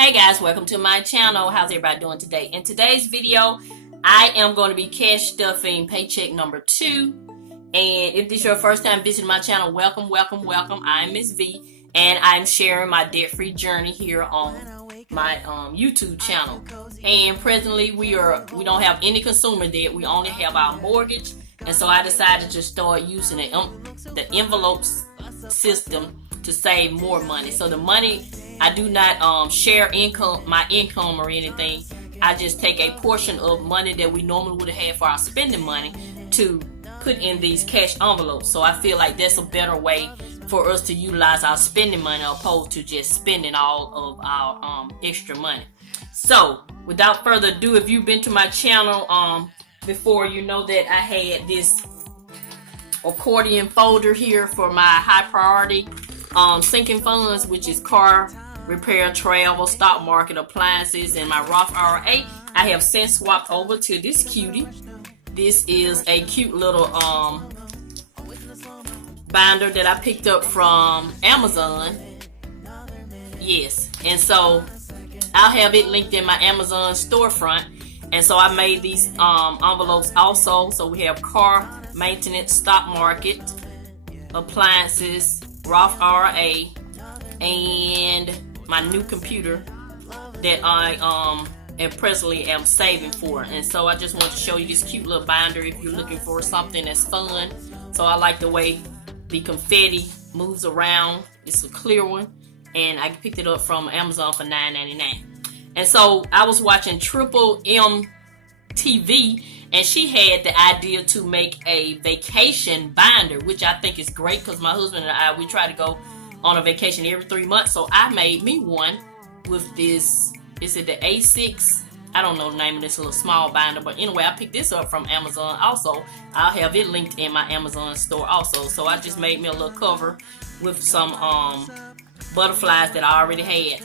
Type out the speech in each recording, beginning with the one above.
Hey guys, welcome to my channel. How's everybody doing today? In today's video, I am going to be cash stuffing paycheck number 2. And if this is your first time visiting my channel, welcome, welcome, welcome. I'm Mrs Vee, and I'm sharing my debt-free journey here on my YouTube channel. And presently, we don't have any consumer debt. We only have our mortgage. And so I decided to start using the envelopes system to save more money. So the money, I do not share my income or anything. I just take a portion of money that we normally would have had for our spending money to put in these cash envelopes. So I feel like that's a better way for us to utilize our spending money opposed to just spending all of our extra money. So without further ado, if you've been to my channel before, you know that I had this accordion folder here for my high priority sinking funds, which is car repair, travel, stock market, appliances, and my Roth IRA. I have since swapped over to this cutie. This is a cute little binder that I picked up from Amazon. Yes, and so I'll have it linked in my Amazon storefront. And so I made these envelopes also. So we have car, maintenance, stock market, appliances, Roth IRA, and my new computer that I presently am saving for. And so I just want to show you this cute little binder if you're looking for something that's fun. So I like the way the confetti moves around. It's a clear one, and I picked it up from Amazon for $9.99. And so I was watching Triple M TV, and she had the idea to make a vacation binder, which I think is great because my husband and I, we try to go on a vacation every 3 months. So I made me one with this, is it the A6? I don't know the name of this little small binder, but anyway, I picked this up from Amazon also. I'll have it linked in my Amazon store also. So I just made me a little cover with some butterflies that I already had.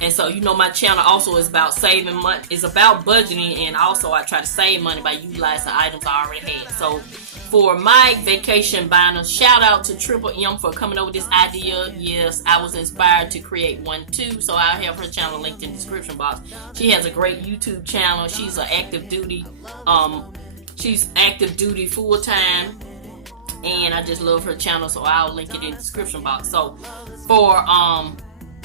And so, you know, my channel also is about saving money, is about budgeting, and also I try to save money by utilizing items I already had. So for my vacation binder, shout out to Triple M for coming up with this idea. Yes, I was inspired to create one too, so I'll have her channel linked in the description box. She has a great YouTube channel. She's an active duty, full time, and I just love her channel, so I'll link it in the description box. So for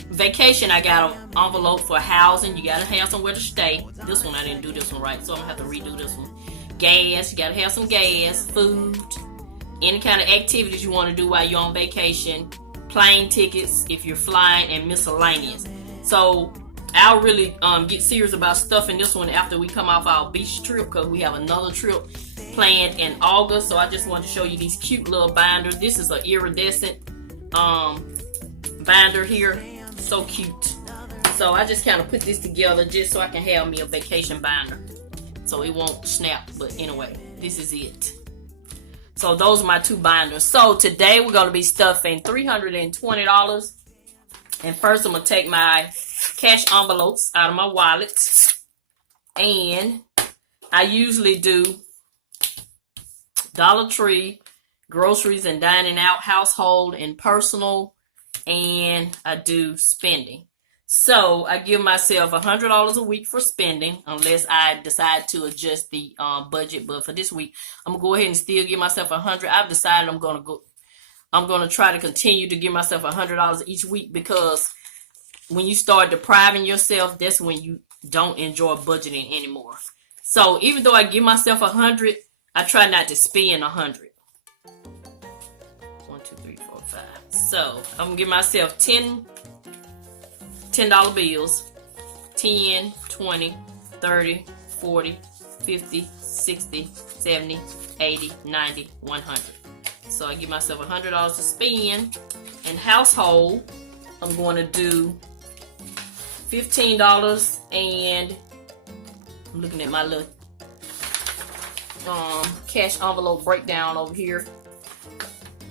vacation, I got an envelope for housing. You gotta have somewhere to stay. This one I didn't do this one right, so I'm gonna have to redo this one. Gas, you gotta have some gas, food, any kind of activities you want to do while you're on vacation, plane tickets if you're flying, and miscellaneous. So I'll really get serious about stuffing this one after we come off our beach trip, because we have another trip planned in August. So I just want to show you these cute little binders. This is an iridescent binder here. So cute. So I just kind of put this together just so I can have me a vacation binder, so it won't snap. But anyway, this is it. So those are my 2 binders. So today we're going to be stuffing $320. And first I'm going to take my cash envelopes out of my wallet. And I usually do Dollar Tree, groceries and dining out, household and personal, and I do spending. So I give myself $100 a week for spending, unless I decide to adjust the budget. But for this week, I'm gonna go ahead and still give myself $100. I've decided I'm gonna try to continue to give myself $100 each week, because when you start depriving yourself, that's when you don't enjoy budgeting anymore. So even though I give myself $100, I try not to spend $100. 1, 2, 3, 4, 5. So I'm gonna give myself $10 bills, 10, 20, 30, 40, 50, 60, 70, 80, 90, 100. So I give myself $100 to spend. And household, I'm going to do $15, and I'm looking at my little cash envelope breakdown over here.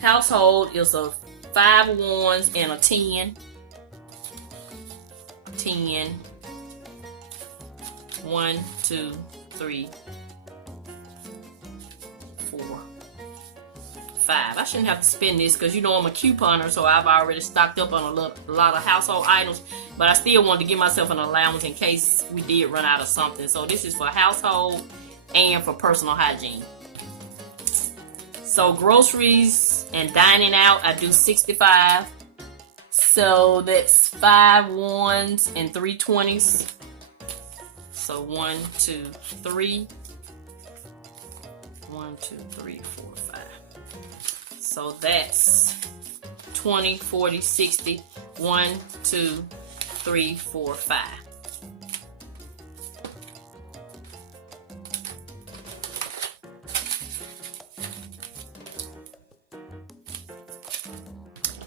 Household is a 5 ones and a 10. 10. 1, 2, 3, 4, 5. I shouldn't have to spend this because you know I'm a couponer, so I've already stocked up on a lot of household items. but I still wanted to give myself an allowance in case we did run out of something. So this is for household and for personal hygiene. So groceries and dining out, I do $65. So that's 5 ones and 3 20s. So 1, 2, 3. 1, 2, 3, 4, 5. So that's 20, 40, 60. 1, 2, 3, 4, 5.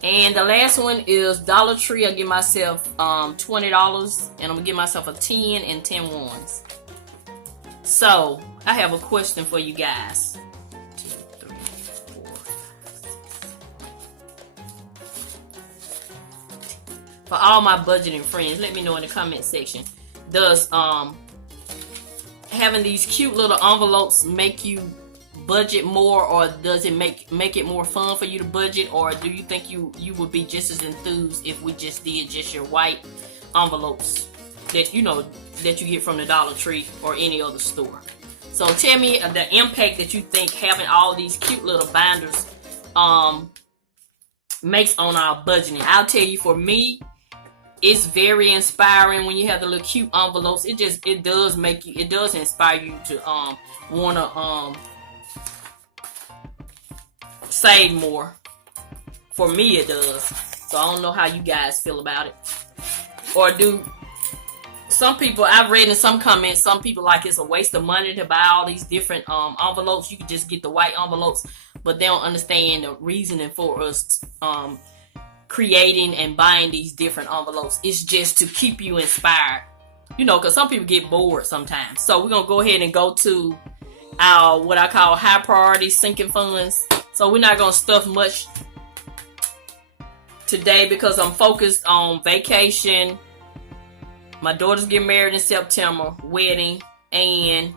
And the last one is Dollar Tree. I give myself $20, and I'm gonna give myself a 10 and 10 ones. So I have a question for you guys. 2, 3, 4, 5, 6. For all my budgeting friends, let me know in the comment section. Does having these cute little envelopes make you budget more, or does it make it more fun for you to budget, or do you think you would be just as enthused if we just did just your white envelopes that you get from the Dollar Tree or any other store? So tell me the impact that you think having all these cute little binders makes on our budgeting. I'll tell you, for me, it's very inspiring when you have the little cute envelopes. It does inspire you to wanna save more. For me, it does. So I don't know how you guys feel about it. Or do some people, I've read in some comments, some people like it's a waste of money to buy all these different envelopes. You could just get the white envelopes, but they don't understand the reasoning for us creating and buying these different envelopes. It's just to keep you inspired, because some people get bored sometimes. So we're gonna go ahead and go to our what I call high priority sinking funds. So we're not gonna stuff much today because I'm focused on vacation, my daughter's getting married in September, wedding, and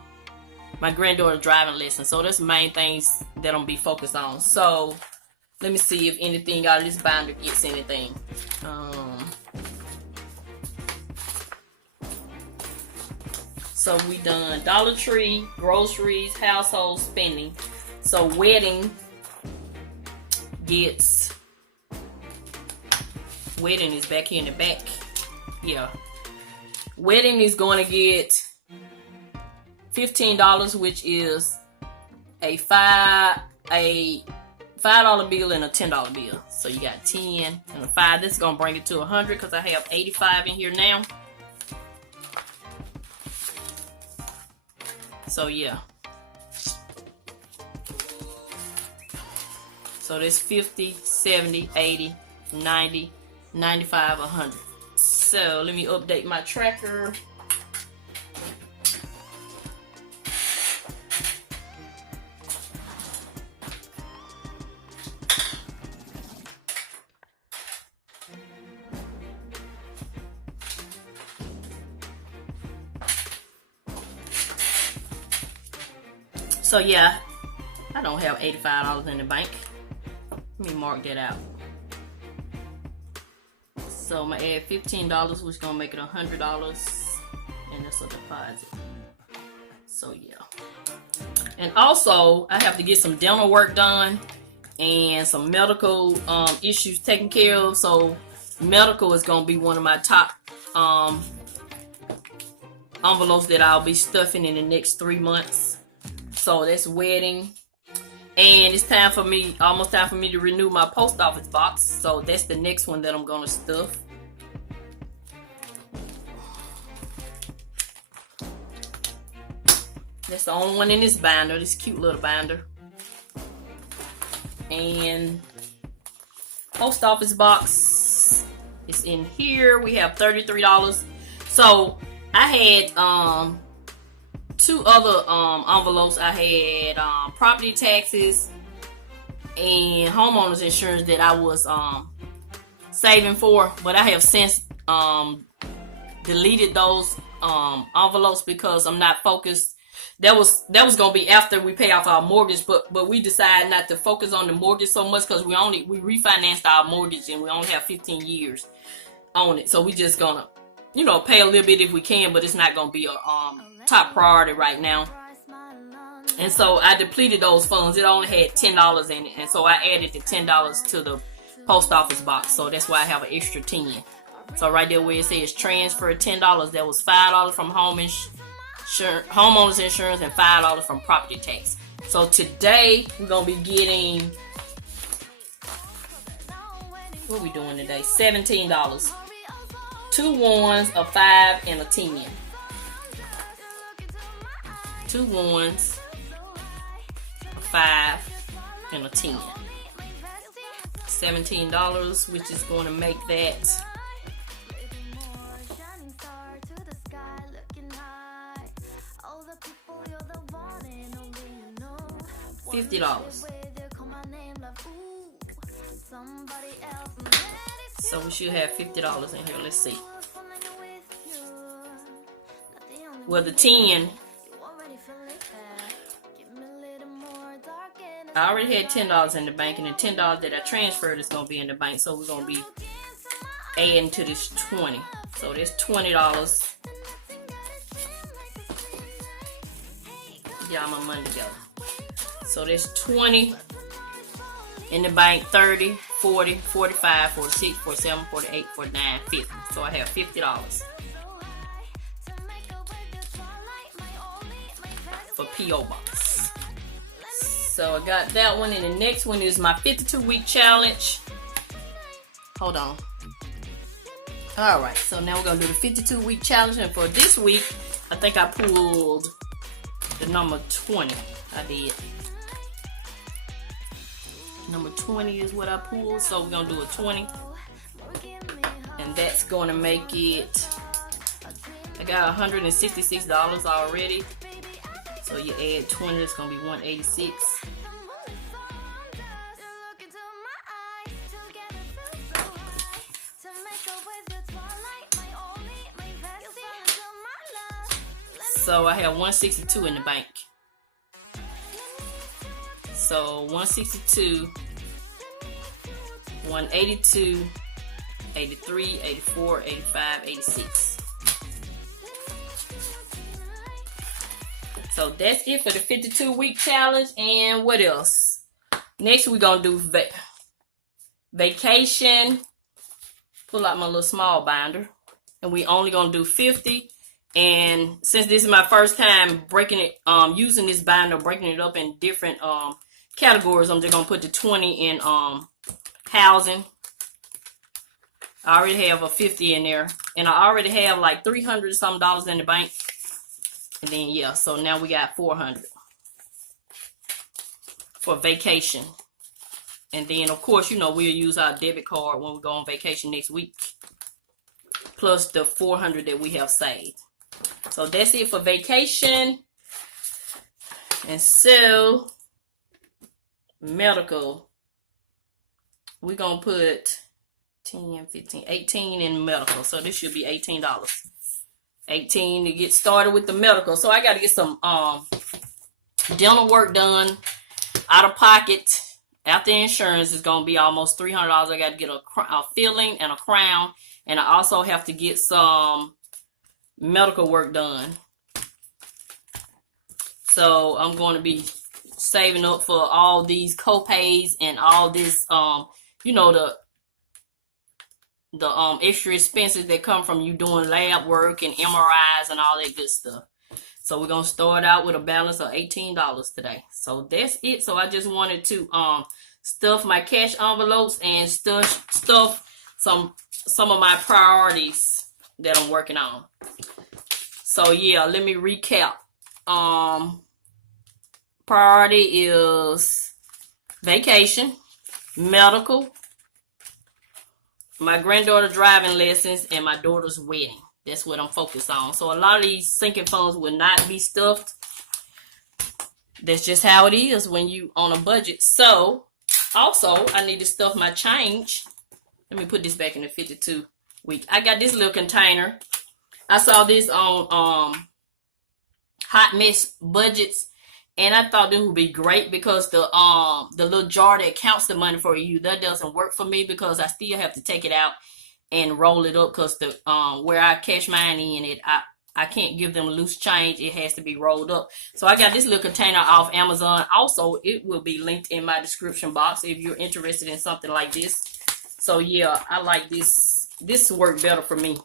my granddaughter's driving lesson. So that's the main things that I'm gonna be focused on. So let me see if anything out of this binder gets anything. So we done Dollar Tree, groceries, household spending. So wedding is back here in the back. Yeah. Wedding is going to get $15, which is a $5 bill and a $10 bill. So you got 10 and a 5. This is going to bring it to 100 because I have 85 in here now. So yeah. So there's 50, 70, 80, 90, 95, 100. So let me update my tracker. So yeah, I don't have $85 in the bank. Let me mark that out. So I'm gonna add $15, which is gonna make it $100, and that's a deposit. So yeah. And also, I have to get some dental work done and some medical issues taken care of. So medical is gonna be one of my top envelopes that I'll be stuffing in the next 3 months. So that's wedding. And it's almost time for me to renew my post office box. So that's the next one that I'm going to stuff. That's the only one in this binder, this cute little binder. And post office box is in here. We have $33. So I had 2 other envelopes. I had property taxes and homeowners insurance that I was saving for, but I have since deleted those envelopes because I'm not focused. That was gonna be after we pay off our mortgage, but we decided not to focus on the mortgage so much because we refinanced our mortgage and we only have 15 years. on it. So we just gonna, you know, pay a little bit if we can, but it's not gonna be a top priority right now. And so I depleted those funds. It only had $10 in it, and so I added the $10 to the post office box. So that's why I have an extra 10. So right there where it says transfer $10, that was $5 from homeowners insurance and $5 from property tax. So today we're gonna be getting, what we doing today? $17. 2 ones, a 5, and a 10. 2 ones, a 5, and a 10. $17, which is going to make that $50. So we should have $50 in here. Let's see. Well, the 10, I already had $10 in the bank, and the $10 that I transferred is going to be in the bank. So we're going to be adding to this 20. So that's $20. Get all my money together. So there's 20 in the bank, 30, 40, 45, 46, 47, 48, 49, 50. So I have $50 for P.O. Box. So I got that one, and the next one is my 52-week challenge. Hold on. Alright, so now we're going to do the 52-week challenge, and for this week, I think I pulled the number 20. I did. Number 20 is what I pulled, so we're gonna do a 20, and that's gonna make it, I got $166 already, so you add 20, it's gonna be $186. So I have $162 in the bank. So 162, 182, 83, 84, 85, 86. So that's it for the 52-week challenge. And what else? Next we're going to do vacation. Pull out my little small binder. And we only going to do 50. And since this is my first time breaking it, using this binder, breaking it up in different categories, I'm just gonna put the 20 in housing. I already have a 50 in there, and I already have like $300 something in the bank. And then yeah, so now we got $400 for vacation. And then of course, you know, we'll use our debit card when we go on vacation next week, plus the $400 that we have saved. So that's it for vacation. And so medical, we're gonna put 10, 15, 18 in medical. So this should be $18. 18 to get started with the medical. So I got to get some dental work done out of pocket. After insurance is gonna be almost $300. I got to get a filling and a crown, and I also have to get some medical work done. So I'm going to be saving up for all these co-pays and all this, you know, the extra expenses that come from you doing lab work and MRIs and all that good stuff. So we're gonna start out with a balance of $18 today. So that's it. So I just wanted to stuff my cash envelopes and stuff some of my priorities that I'm working on. So yeah, let me recap. Priority is vacation, medical, my granddaughter driving lessons, and my daughter's wedding. That's what I'm focused on. So a lot of these sinking funds will not be stuffed. That's just how it is when you on a budget. So also I need to stuff my change. Let me put this back in the 52 week. I got this little container. I saw this on Hot Mess Budgets, and I thought this would be great because the little jar that counts the money for you, that doesn't work for me because I still have to take it out and roll it up, because the where I cash mine in, I can't give them loose change. It has to be rolled up. So I got this little container off Amazon. Also, it will be linked in my description box if you're interested in something like this. So yeah, I like this. This worked better for me.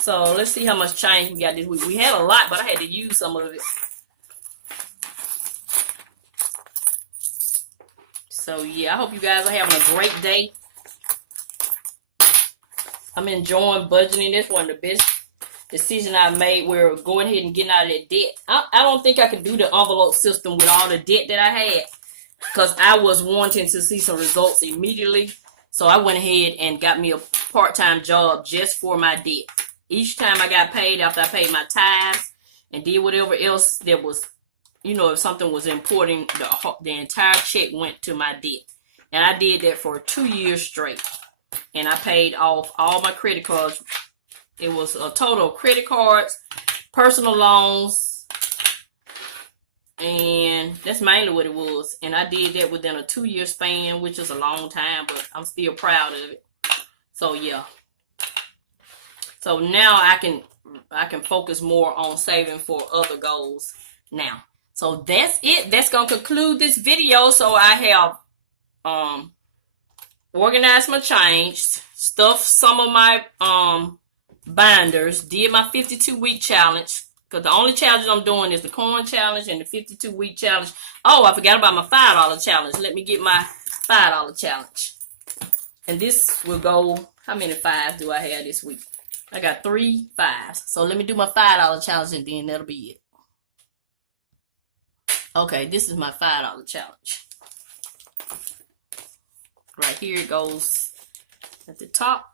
So let's see how much change we got this week. We had a lot, but I had to use some of it. So yeah, I hope you guys are having a great day. I'm enjoying budgeting. That's one of the best decisions I've made. We're going ahead and getting out of that debt. I don't think I could do the envelope system with all the debt that I had, because I was wanting to see some results immediately. So I went ahead and got me a part-time job just for my debt. Each time I got paid, after I paid my tithes and did whatever else that was, you know, if something was important, the entire check went to my debt. And I did that for 2 years straight. And I paid off all my credit cards. It was a total of credit cards, personal loans, and that's mainly what it was. And I did that within a 2-year span, which is a long time, but I'm still proud of it. So yeah. So now I can focus more on saving for other goals now. So that's it. That's gonna conclude this video. So I have organized my change, stuffed some of my binders, did my 52-week challenge, because the only challenges I'm doing is the corn challenge and the 52-week challenge. Oh, I forgot about my $5 challenge. Let me get my $5 challenge. And this will go, how many 5s do I have this week? I got 3 5s. So let me do my $5 challenge and then that'll be it. Okay, this is my $5 challenge. Right here it goes at the top.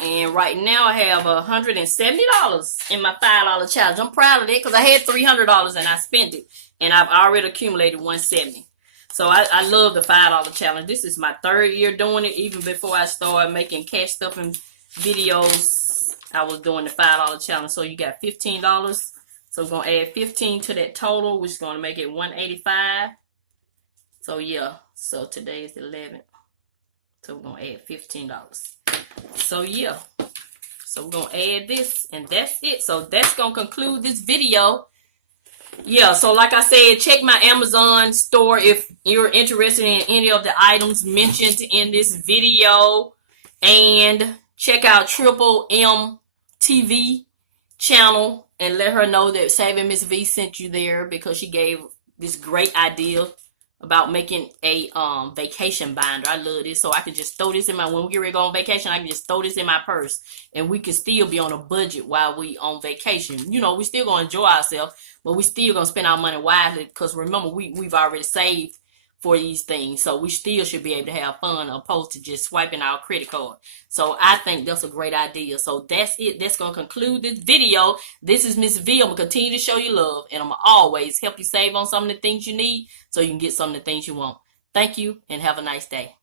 And right now I have $170 in my $5 challenge. I'm proud of that because I had $300 and I spent it. And I've already accumulated $170. So I love the $5 challenge. This is my 3rd year doing it. Even before I started making cash stuffing videos, I was doing the $5 challenge. So you got $15. So we're going to add 15 to that total, which is going to make it $185. So yeah, so today is the 11th. So we're going to add $15. So yeah, so we're going to add this and that's it. So that's going to conclude this video. Yeah, so like I said, check my Amazon store if you're interested in any of the items mentioned in this video. And check out Triple M TV channel and let her know that Saving Mrs Vee sent you there, because she gave this great idea about making a vacation binder. I love this. So I can just throw this in my, when we get ready to go on vacation, I can just throw this in my purse and we can still be on a budget while we on vacation. You know, we still gonna enjoy ourselves, but we still gonna spend our money wisely, because remember, we've already saved for these things. So we still should be able to have fun opposed to just swiping our credit card. So I think that's a great idea. So that's it. That's going to conclude this video. This is Mrs Vee. I'm going to continue to show you love, and I'm going to always help you save on some of the things you need so you can get some of the things you want. Thank you and have a nice day.